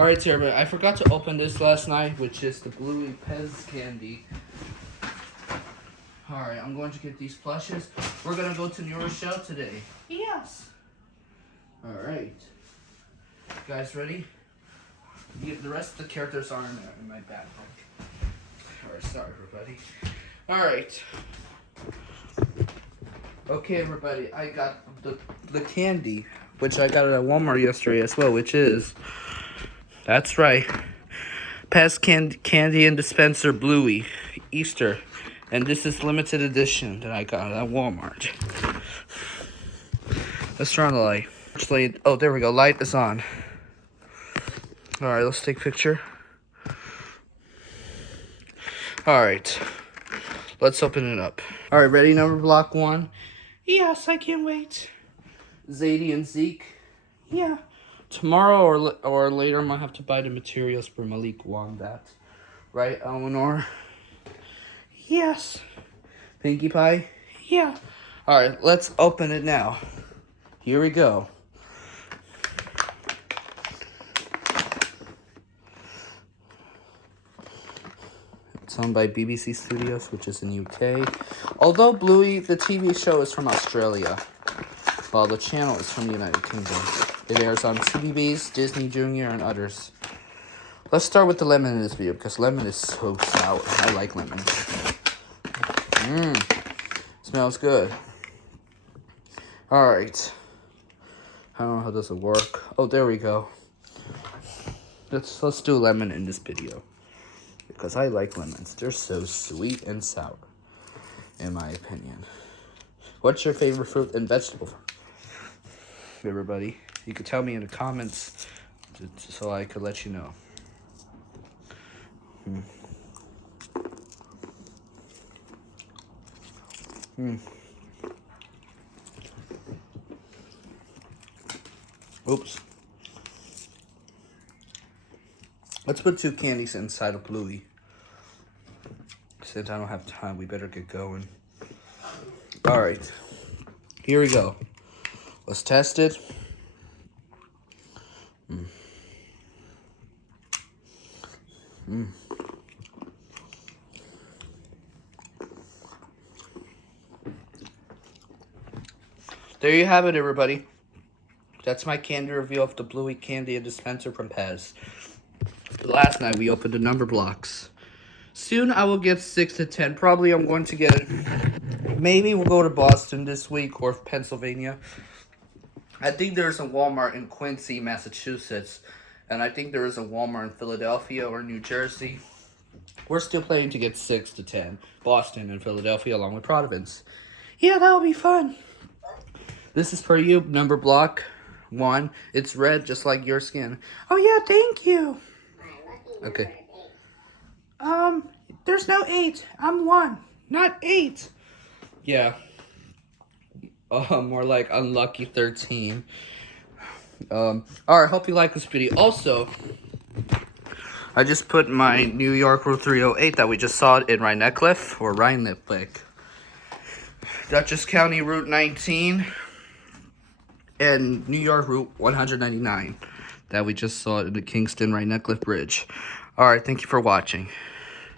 Alright, everybody, I forgot to open this last night, which is the Bluey PEZ candy. Alright, I'm going to get these plushes. We're going to go to New Rochelle today. Yes. Alright. Guys, ready? The rest of the characters are in my backpack. Alright, sorry, everybody. Alright. Okay, everybody, I got the candy, which I got at Walmart yesterday as well, which is... That's right. PEZ candy and dispenser Bluey Easter. And this is limited edition that I got at Walmart. Let's turn on the light. Actually, oh, there we go. Light is on. Alright, let's take a picture. Alright. Let's open it up. Alright, ready? Number block 1. Yes, I can't wait. Zadie and Zeke. Yeah. Tomorrow or later, I'm going to have to buy the materials for Malik Wombat. Right, Elinor? Yes. Pinkie Pie? Yeah. Alright, let's open it now. Here we go. It's owned by BBC Studios, which is in UK. Although Bluey, the TV show, is from Australia, while the channel is from the United Kingdom. It airs on CBeebies, Disney Junior, and others. Let's start with the lemon in this video, because lemon is so sour. I like lemon. Smells good. Alright. I don't know how this will work. Oh, there we go. Let's do lemon in this video. Because I like lemons. They're so sweet and sour, in my opinion. What's your favorite fruit and vegetable? Everybody, you could tell me in the comments so I could let you know. Oops. Let's put 2 candies inside of Bluey. Since I don't have time, we better get going. Alright. Here we go. Let's test it. There you have it, everybody. That's my candy review of the Bluey candy and dispenser from PEZ. Last night we opened the number blocks. Soon I will get 6 to 10. Probably I'm going to get... Maybe we'll go to Boston this week or Pennsylvania. I think there's a Walmart in Quincy, Massachusetts. And I think there is a Walmart in Philadelphia or New Jersey. We're still planning to get 6 to 10. Boston and Philadelphia along with Providence. Yeah, that'll be fun. This is for you, number block 1. It's red, just like your skin. Oh, yeah, thank you. Okay. There's no 8. I'm 1, not 8. Yeah. More like unlucky 13. Alright, hope you like this video. Also, I just put my New York Route 308 that we just saw in Rhinecliff, or Rhinecliff. Dutchess County Route 19. And New York Route 199 that we just saw in the Kingston Rhinecliff Bridge. Alright, thank you for watching.